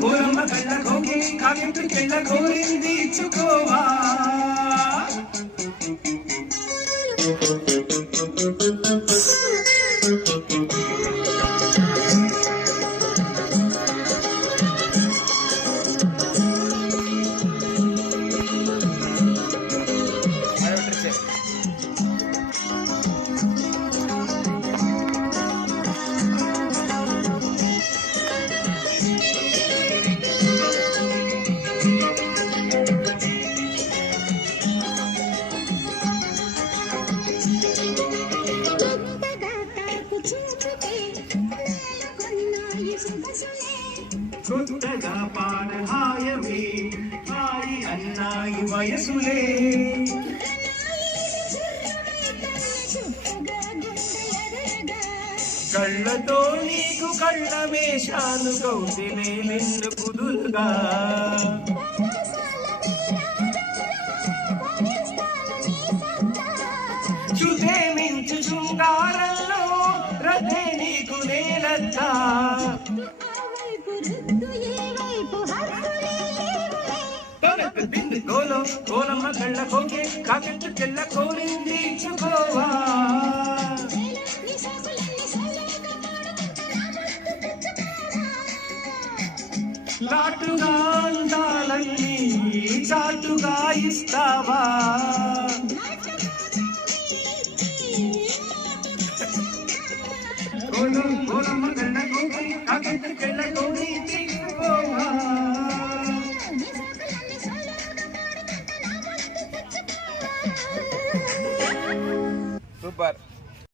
కోలమ్మ కళ్ళ కోకి కాకెట్టు కెళ్ళ కోరింది ఇచ్చుకోవా కొత్తగా పాడహాయమే హాయి అన్నాయి వయసులే కళ్ళతో నీకు కళ్ళ మేషాలు కౌటిలే నిన్ను కుదురుగా చుతే మించు శృంగారంలో రథే నీకు నేలద్దా కోలమ్మ కళ్ళ కోకే కాకెట్టు చెల్ల కోరింది ఇచ్చుకోవా లాటుగా అందాలన్నీ చాటుగా ఇస్తావా కోలమ్మ కళ్ళ కోకే కాకెట్టు చెల్ల కోరింది ఇచ్చుకోవా సూపర్.